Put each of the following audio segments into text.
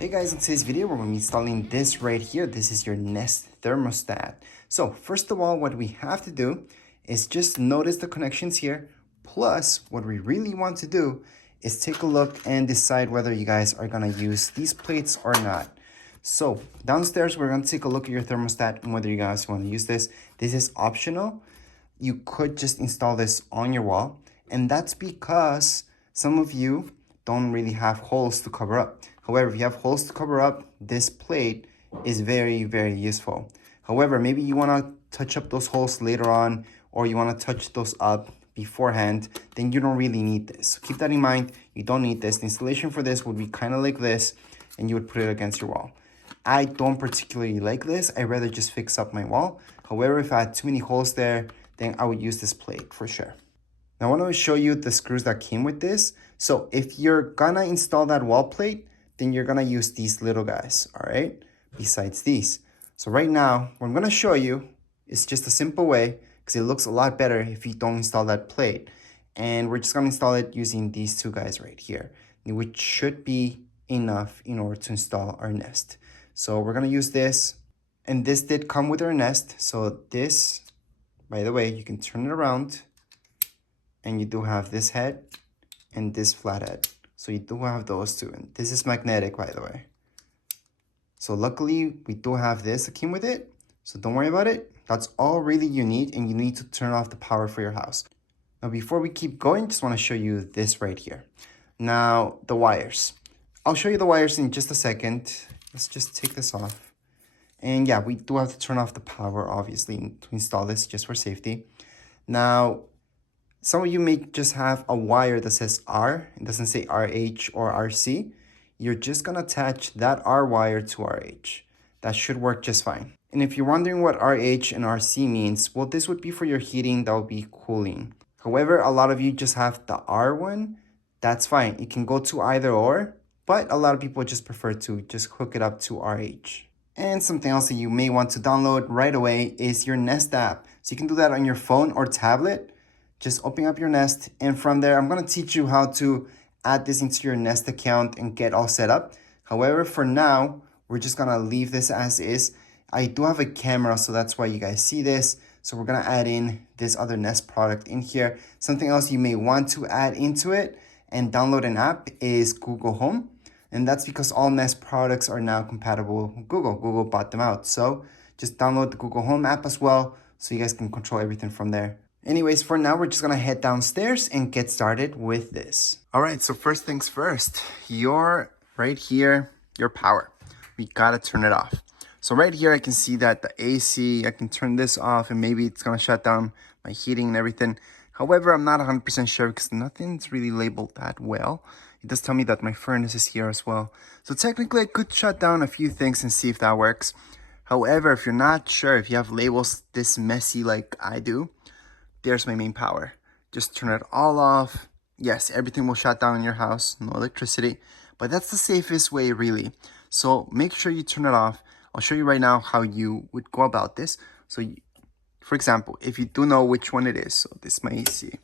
Hey guys, in today's video we're going to be installing this right here. This is your Nest thermostat. So first of all, what we have to do is just notice the connections here. Plus, what we really want to do is take a look and decide whether you guys are going to use these plates or not. So downstairs, we're going to take a look at your thermostat and whether you guys want to use this. This is optional. You could just install this on your wall. And that's because some of you don't really have holes to cover up. However, if you have holes to cover up, this plate is very, very useful. However, maybe you want to touch up those holes later on, or you want to touch those up beforehand, then you don't really need this. So keep that in mind. You don't need this. The installation for this would be kind of like this, and you would put it against your wall. I don't particularly like this. I'd rather just fix up my wall. However, if I had too many holes there, then I would use this plate for sure. Now I want to show you the screws that came with this. So if you're gonna install that wall plate, then you're gonna use these little guys, all right? Besides these. So right now, what I'm gonna show you is just a simple way, because it looks a lot better if you don't install that plate. And we're just gonna install it using these two guys right here, which should be enough in order to install our Nest. So we're gonna use this, and this did come with our Nest. So this, by the way, you can turn it around, and you do have this head and this flat head. So you do have those two, and this is magnetic, by the way. So luckily, we do have this that came with it, so don't worry about it. That's all really you need, and you need to turn off the power for your house. Now, before we keep going, just want to show you this right here. Now, the wires. I'll show you the wires in just a second. Let's just take this off. And yeah, we do have to turn off the power, obviously, to install this just for safety. Now, some of you may just have a wire that says R. It doesn't say RH or RC. You're just going to attach that R wire to RH. That should work just fine. And if you're wondering what RH and RC means, well, this would be for your heating, that would be cooling. However, a lot of you just have the R one. That's fine. It can go to either or, but a lot of people just prefer to just hook it up to RH. And something else that you may want to download right away is your Nest app. So you can do that on your phone or tablet. Just open up your Nest, and from there, I'm going to teach you how to add this into your Nest account and get all set up. However, for now, we're just going to leave this as is. I do have a camera, so that's why you guys see this. So we're going to add in this other Nest product in here. Something else you may want to add into it and download an app is Google Home. And that's because all Nest products are now compatible with Google. Google bought them out. So just download the Google Home app as well, so you guys can control everything from there. Anyways, for now, we're just gonna head downstairs and get started with this. All right, so first things first, your right here, your power. We gotta turn it off. So right here, I can see that the AC, I can turn this off and maybe it's gonna shut down my heating and everything. However, I'm not 100% sure because nothing's really labeled that well. It does tell me that my furnace is here as well. So technically, I could shut down a few things and see if that works. However, if you're not sure, if you have labels this messy like I do, there's my main power. Just turn it all off. Yes, everything will shut down in your house, no electricity, but that's the safest way really. So make sure you turn it off. I'll show you right now how you would go about this. So for example, if you do know which one it is, so this is my AC.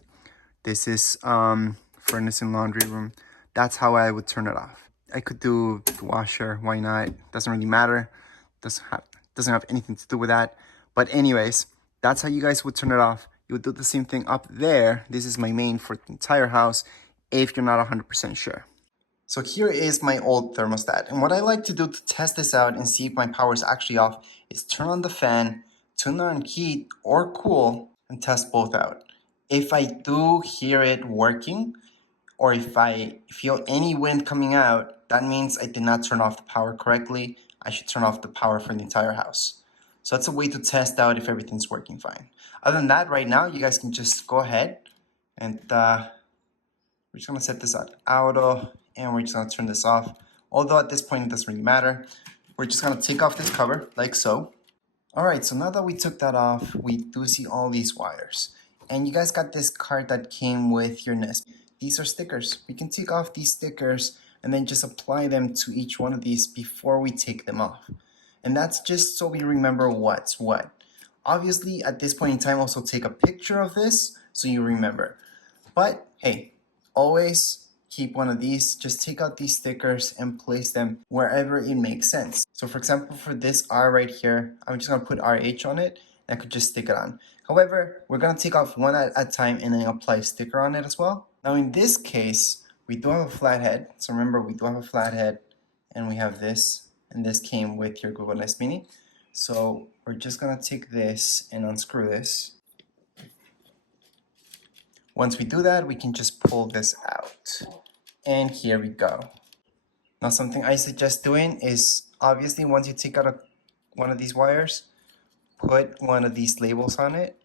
This is furnace and laundry room. That's how I would turn it off. I could do the washer, why not? Doesn't really matter. Doesn't have anything to do with that. But anyways, that's how you guys would turn it off. You would do the same thing up there. This is my main for the entire house if you're not 100% sure. So here is my old thermostat. And what I like to do to test this out and see if my power is actually off is turn on the fan, turn on heat or cool, and test both out. If I do hear it working, or if I feel any wind coming out, that means I did not turn off the power correctly. I should turn off the power for the entire house. So that's a way to test out if everything's working fine. Other than that, right now, you guys can just go ahead and we're just gonna set this at auto and we're just gonna turn this off. Although at this point, it doesn't really matter. We're just gonna take off this cover like so. All right, so now that we took that off, we do see all these wires. And you guys got this card that came with your Nest. These are stickers. We can take off these stickers and then just apply them to each one of these before we take them off. And that's just so we remember what's what. Obviously, at this point in time, also take a picture of this so you remember. But hey, always keep one of these, just take out these stickers and place them wherever it makes sense. So for example, for this R right here, I'm just gonna put RH on it, and I could just stick it on. However, we're gonna take off one at a time and then apply a sticker on it as well. Now in this case, we do have a flat head. So remember, we do have a flat head, and we have this, and this came with your Google Nest Mini. So we're just gonna take this and unscrew this. Once we do that, we can just pull this out. And here we go. Now something I suggest doing is, obviously once you take out one of these wires, put one of these labels on it.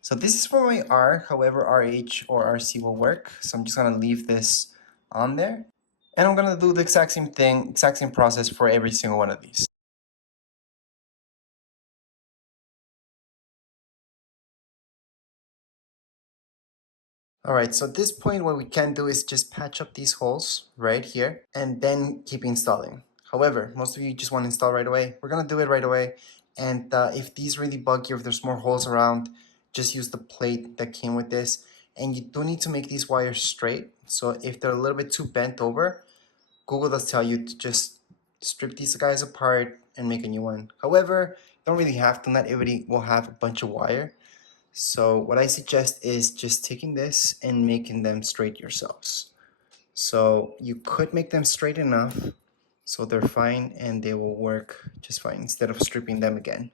So this is for my R, however RH or RC will work. So I'm just gonna leave this on there. And I'm gonna do the exact same thing, exact same process for every single one of these. Alright, so at this point what we can do is just patch up these holes right here and then keep installing. However, most of you just want to install right away. We're going to do it right away. And if these really bug you, if there's more holes around, just use the plate that came with this. And you do need to make these wires straight. So if they're a little bit too bent over, Google does tell you to just strip these guys apart and make a new one. However, you don't really have to. Not everybody will have a bunch of wire. So what I suggest is just taking this and making them straight yourselves. So you could make them straight enough so they're fine and they will work just fine instead of stripping them again.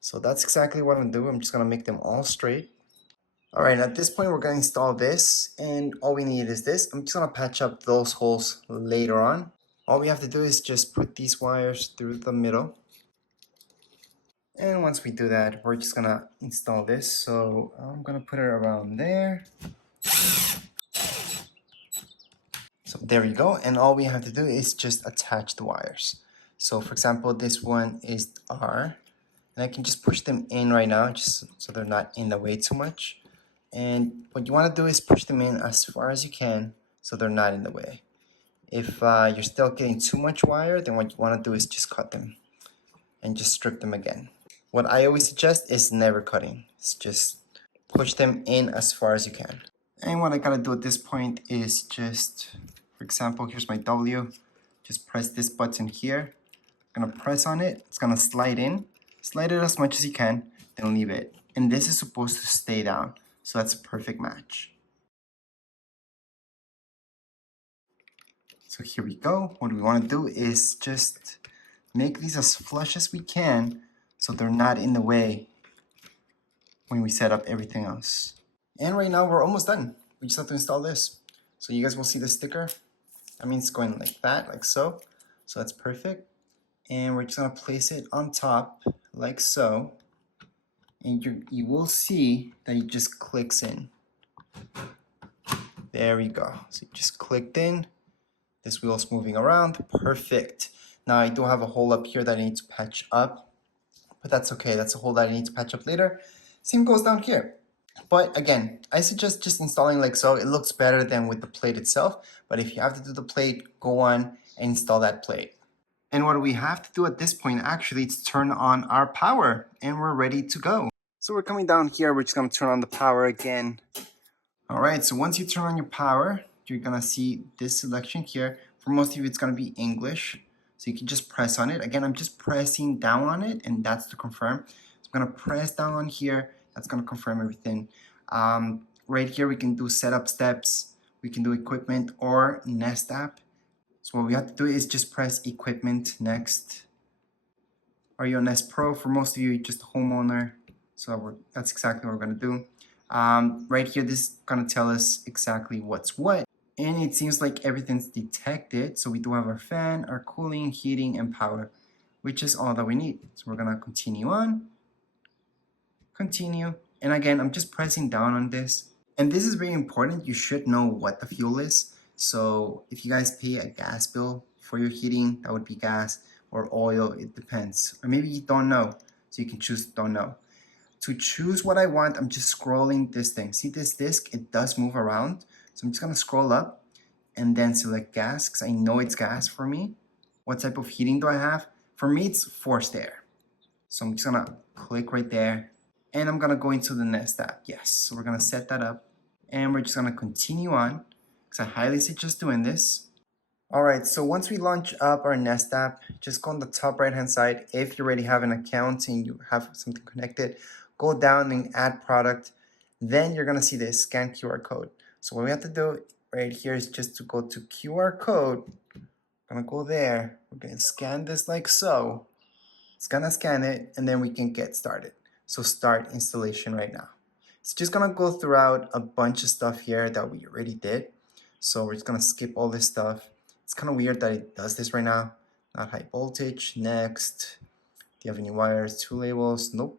So that's exactly what I'm gonna do. I'm just gonna make them all straight. All right, at this point, we're gonna install this, and all we need is this. I'm just gonna patch up those holes later on. All we have to do is just put these wires through the middle. And once we do that, we're just gonna install this. So I'm gonna put it around there. So there you go. And all we have to do is just attach the wires. So for example, this one is R, and I can just push them in right now, just so they're not in the way too much. And what you wanna do is push them in as far as you can, so they're not in the way. If you're still getting too much wire, then what you wanna do is just cut them and just strip them again. What I always suggest is never cutting. It's just push them in as far as you can. And what I gotta do at this point is just, for example, here's my W. Just press this button here. I'm gonna press on it. It's gonna slide in. Slide it as much as you can, then leave it. And this is supposed to stay down. So that's a perfect match. So here we go. What we wanna do is just make these as flush as we can so they're not in the way when we set up everything else. And right now we're almost done. We just have to install this. So you guys will see the sticker. That means it's going like that, like so. So that's perfect. And we're just gonna place it on top like so. And you will see that it just clicks in. There we go. So it just clicked in. This wheel's moving around, perfect. Now I do have a hole up here that I need to patch up, but that's okay. That's a hole that I need to patch up later. Same goes down here. But again, I suggest just installing like so. It looks better than with the plate itself, but if you have to do the plate, go on and install that plate. And what we have to do at this point actually is turn on our power, and we're ready to go. So we're coming down here, we're just gonna turn on the power again. All right, so once you turn on your power, you're gonna see this selection here. For most of you, it's gonna be English. So you can just press on it. Again, I'm just pressing down on it, and that's to confirm. So I'm gonna press down on here. That's gonna confirm everything. Right here, we can do setup steps. We can do equipment or Nest app. So what we have to do is just press equipment next. Are you a Nest Pro? For most of you, just a homeowner. So that's exactly what we're gonna do. Right here, this is gonna tell us exactly what's what. And it seems like everything's detected. So we do have our fan, our cooling, heating, and power, which is all that we need. So we're gonna continue on, continue. And again, I'm just pressing down on this. And this is very important. You should know what the fuel is. So if you guys pay a gas bill for your heating, that would be gas or oil, it depends. Or maybe you don't know, so you can choose don't know. To choose what I want, I'm just scrolling this thing. See this disc? It does move around. So I'm just gonna scroll up and then select gas, because I know it's gas for me. What type of heating do I have? For me, it's forced air. So I'm just gonna click right there, and I'm gonna go into the Nest app. Yes, so we're gonna set that up, and we're just gonna continue on, because I highly suggest doing this. All right, so once we launch up our Nest app, just go on the top right hand side. If you already have an account and you have something connected, go down and add product. Then you're gonna see this scan QR code. So what we have to do right here is just to go to QR code. I'm gonna go there. We're gonna scan this like so. It's gonna scan it and then we can get started. So start installation right now. It's just gonna go throughout a bunch of stuff here that we already did. So we're just gonna skip all this stuff. It's kind of weird that it does this right now. Not high voltage, next. Do you have any wires, two labels? Nope.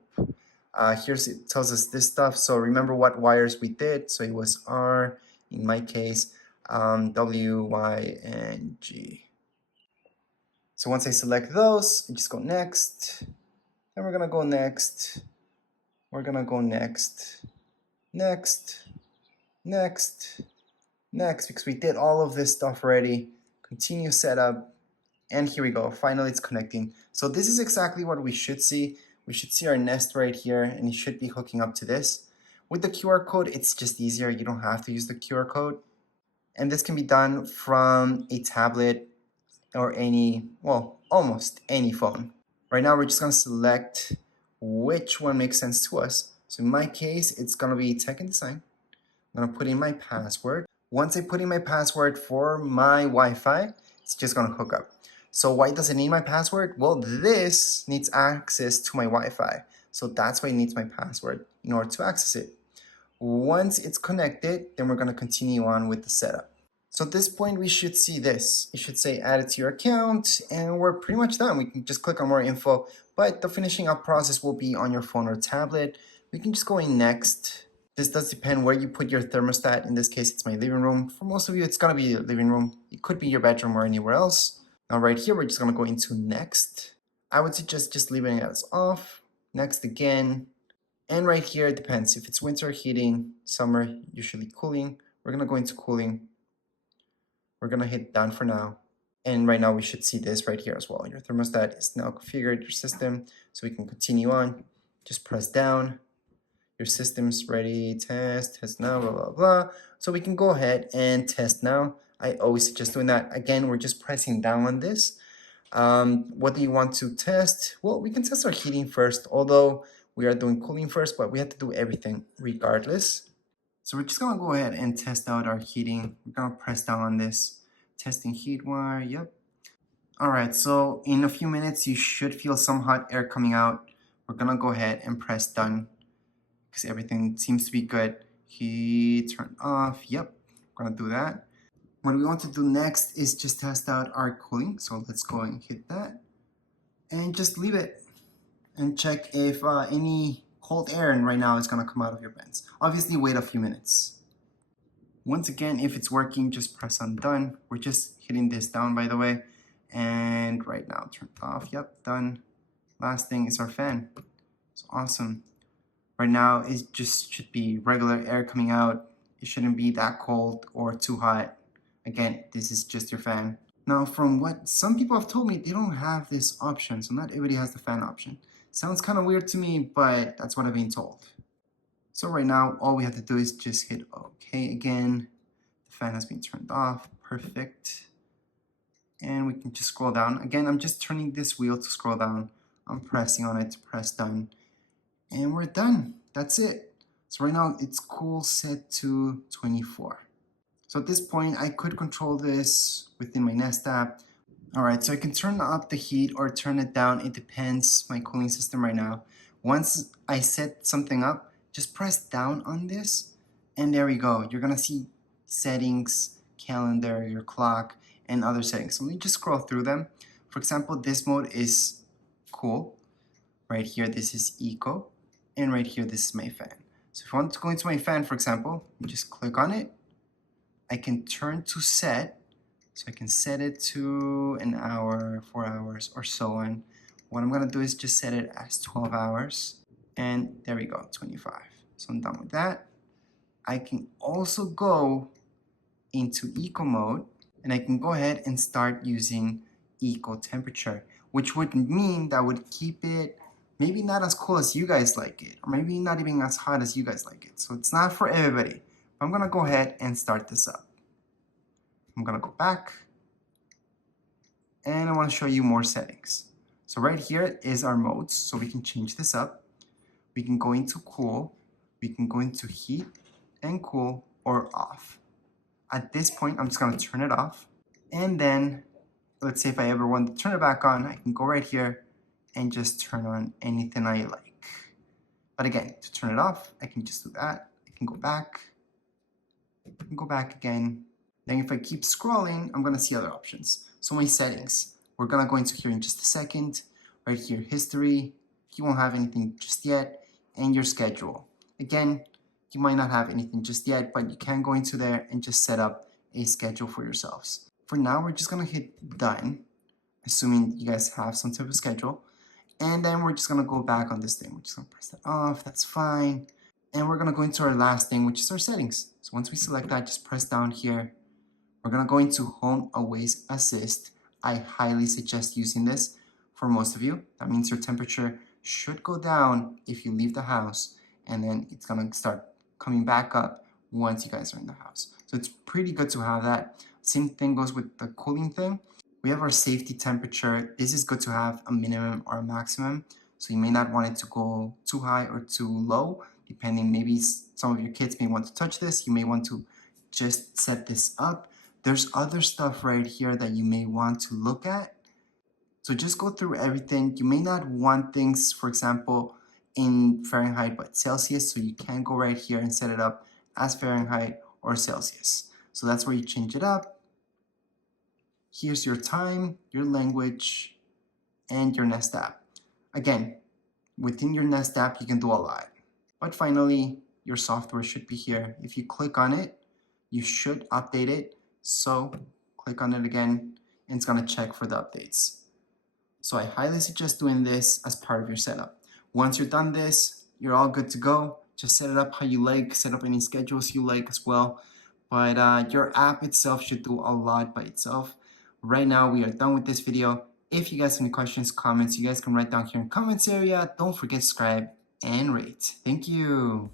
Here's, it tells us this stuff. So remember what wires we did. So it was R, in my case, W, Y, and G. So once I select those, I just go next. Then we're gonna go next. We're gonna go next, next, next, next, because we did all of this stuff already. Continue setup, and here we go. Finally, it's connecting. So this is exactly what we should see. We should see our Nest right here, and it should be hooking up to this. With the QR code, it's just easier. You don't have to use the QR code. And this can be done from a tablet or any, well, almost any phone. Right now, we're just gonna select which one makes sense to us. So in my case, it's gonna be Tech and Design. I'm gonna put in my password. Once I put in my password for my Wi-Fi, it's just gonna hook up. So why does it need my password? Well, this needs access to my Wi-Fi. So that's why it needs my password in order to access it. Once it's connected, then we're gonna continue on with the setup. So at this point, we should see this. It should say add it to your account, and we're pretty much done. We can just click on more info, but the finishing up process will be on your phone or tablet. We can just go in next. This does depend where you put your thermostat. In this case, it's my living room. For most of you, it's gonna be your living room. It could be your bedroom or anywhere else. Now right here, we're just gonna go into next. I would suggest just leaving it as off. Next again. And right here, it depends. If it's winter, heating, summer, usually cooling. We're gonna go into cooling. We're gonna hit done for now. And right now we should see this right here as well. Your thermostat is now configured, your system, so we can continue on. Just press down. Your system's ready, test now, blah, blah, blah. So we can go ahead and test now. I always suggest doing that. Again, we're just pressing down on this. What do you want to test? Well, we can test our heating first, although we are doing cooling first, but we have to do everything regardless. So we're just gonna go ahead and test out our heating. We're gonna press down on this. Testing heat wire, yep. All right, so in a few minutes, you should feel some hot air coming out. We're gonna go ahead and press done because everything seems to be good. Heat turn off, yep, we're gonna do that. What we want to do next is just test out our cooling. So let's go and hit that and just leave it and check if any cold air right now is gonna come out of your vents. Obviously, wait a few minutes. Once again, if it's working, just press on done. We're just hitting this down, by the way. And right now, turn off, yep, done. Last thing is our fan. It's awesome. Right now, it just should be regular air coming out. It shouldn't be that cold or too hot. Again, this is just your fan. Now, from what some people have told me, they don't have this option. So not everybody has the fan option. Sounds kind of weird to me, but that's what I've been told. So right now, all we have to do is just hit OK again. The fan has been turned off. Perfect. And we can just scroll down. Again, I'm just turning this wheel to scroll down. I'm pressing on it to press done. And we're done. That's it. So right now, it's cool set to 24. So at this point, I could control this within my Nest app. All right, so I can turn up the heat or turn it down. It depends my cooling system right now. Once I set something up, just press down on this, and there we go. You're gonna see settings, calendar, your clock, and other settings. So let me just scroll through them. For example, this mode is cool. Right here, this is eco, and right here, this is my fan. So if I want to go into my fan, for example, you just click on it. I can turn to set, so I can set it to an hour, 4 hours, or so on. What I'm gonna do is just set it as 12 hours, and there we go, 25. So I'm done with that. I can also go into eco mode, and I can go ahead and start using eco temperature, which would mean that would keep it maybe not as cool as you guys like it, or maybe not even as hot as you guys like it. So it's not for everybody. I'm gonna go ahead and start this up. I'm gonna go back and I wanna show you more settings. So right here is our modes, so we can change this up. We can go into cool, we can go into heat and cool or off. At this point, I'm just gonna turn it off. And then, let's say if I ever want to turn it back on, I can go right here and just turn on anything I like. But again, to turn it off, I can just do that. I can go back, again. Then if I keep scrolling, I'm gonna see other options. So my settings, we're gonna go into here in just a second. Right here, history, you won't have anything just yet, and your schedule. Again, you might not have anything just yet, but you can go into there and just set up a schedule for yourselves. For now, we're just gonna hit done, assuming you guys have some type of schedule. And then we're just gonna go back on this thing. We're just gonna press that off, that's fine. And we're gonna go into our last thing, which is our settings. So once we select that, just press down here. We're gonna go into Home Always Assist. I highly suggest using this for most of you. That means your temperature should go down if you leave the house, and then it's gonna start coming back up once you guys are in the house. So it's pretty good to have that. Same thing goes with the cooling thing. We have our safety temperature. This is good to have a minimum or a maximum. So you may not want it to go too high or too low, depending. Maybe some of your kids may want to touch this. You may want to just set this up. There's other stuff right here that you may want to look at. So just go through everything. You may not want things, for example, in Fahrenheit but Celsius, so you can go right here and set it up as Fahrenheit or Celsius. So that's where you change it up. Here's your time, your language, and your Nest app. Again, within your Nest app, you can do a lot. But finally, your software should be here. If you click on it, you should update it. So click on it again, and it's gonna check for the updates. So I highly suggest doing this as part of your setup. Once you're done this, you're all good to go. Just set it up how you like, set up any schedules you like as well. But your app itself should do a lot by itself. Right now, we are done with this video. If you guys have any questions, comments, you guys can write down here in the comments area. Don't forget to subscribe and rate. Thank you.